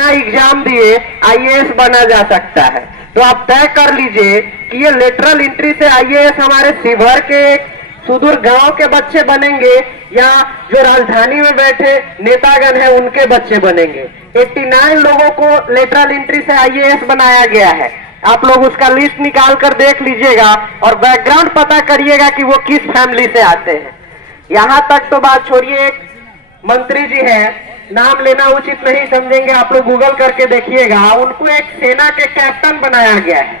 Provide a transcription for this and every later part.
बिना एग्जाम दिए आईएएस बना जा सकता है। तो आप तय कर लीजिए कि ये लेटरल एंट्री से आईएएस हमारे शिवहर के सुदूर गांव के बच्चे बनेंगे या जो राजधानी में बैठे नेतागण हैं उनके बच्चे बनेंगे। 89 लोगों को लेटरल एंट्री से आईएएस बनाया गया है। आप लोग उसका लिस्ट निकाल कर देख लीजिएगा और बैकग्राउंड पता करिएगा कि वो किस फैमिली से आते हैं। यहां तक तो बात छोड़िए, एक मंत्री जी हैं, नाम लेना उचित नहीं समझेंगे, आप लोग गूगल करके देखिएगा, उनको एक सेना के कैप्टन बनाया गया है।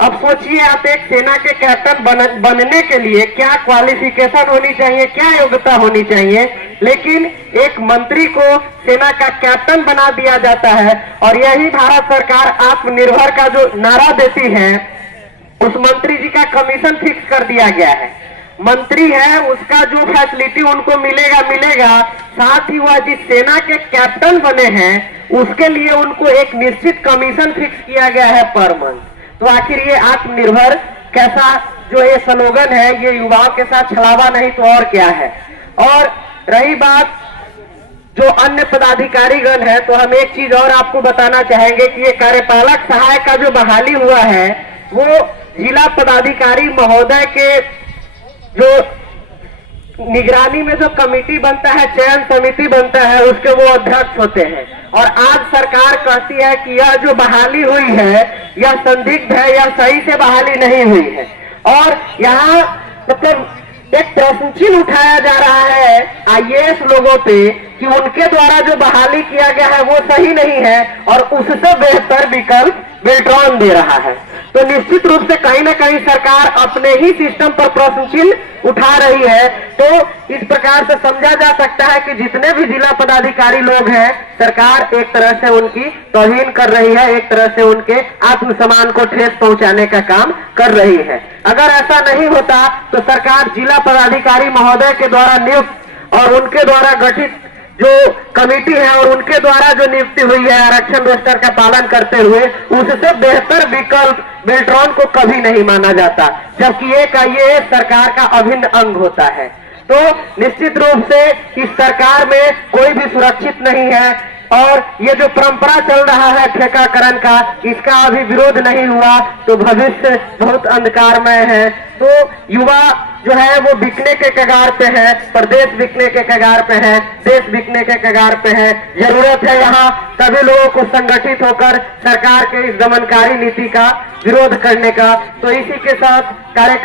अब सोचिए आप एक सेना के कैप्टन बनने के लिए क्या क्वालिफिकेशन होनी चाहिए, क्या योग्यता होनी चाहिए, लेकिन एक मंत्री को सेना का कैप्टन बना दिया जाता है। और यही भारत सरकार आत्मनिर्भर का जो नारा देती है, उस मंत्री जी का कमीशन फिक्स कर दिया गया है। मंत्री है उसका जो फैसिलिटी उनको मिलेगा, साथ ही वह जिस सेना के कैप्टन बने हैं उसके लिए उनको एक निश्चित कमीशन फिक्स किया गया है पर मंथ। तो आखिर ये आत्मनिर्भर कैसा जो ये स्लोगन है, ये युवाओं के साथ छलावा नहीं तो और क्या है। और रही बात जो अन्य पदाधिकारीगण है, तो हम एक चीज और आपको बताना चाहेंगे कि ये कार्यपालक सहायक का जो बहाली हुआ है वो जिला पदाधिकारी महोदय के जो निगरानी में जो कमेटी बनता है, चयन समिति बनता है, उसके वो अध्यक्ष होते हैं। और आज सरकार कहती है कि यह जो बहाली हुई है यह संदिग्ध है, यह सही से बहाली नहीं हुई है। और यहाँ मतलब एक प्रश्न चिन्ह उठाया जा रहा है आईएएस लोगों पे कि उनके द्वारा जो बहाली किया गया है वो सही नहीं है और उससे बेहतर विकल्प बेल्ट्रॉन दे रहा है। तो निश्चित रूप से कहीं ना कहीं सरकार अपने ही सिस्टम पर प्रश्न चिन्ह उठा रही है। तो इस प्रकार से समझा जा सकता है कि जितने भी जिला पदाधिकारी लोग हैं, सरकार एक तरह से उनकी तौहीन कर रही है, एक तरह से उनके आत्मसम्मान को ठेस पहुंचाने का काम कर रही है। अगर ऐसा नहीं होता तो सरकार जिला पदाधिकारी महोदय के द्वारा नियुक्त और उनके द्वारा गठित जो कमेटी है और उनके द्वारा जो नियुक्ति हुई है आरक्षण रोस्टर का पालन करते हुए, उससे बेहतर विकल्प बेल्ट्रॉन को कभी नहीं माना जाता, जबकि एक आईएएस सरकार का अभिन्न अंग होता है। तो निश्चित रूप से इस सरकार में कोई भी सुरक्षित नहीं है और ये जो परंपरा चल रहा है ठेकाकरण का, इसका अभी विरोध नहीं हुआ तो भविष्य बहुत अंधकारमय है। तो युवा जो है वो बिकने के कगार पे है, प्रदेश बिकने के कगार पे है, देश बिकने के कगार पे है। जरूरत है यहाँ सभी लोगों को संगठित होकर सरकार के इस दमनकारी नीति का विरोध करने का। तो इसी के साथ कार्यक्रम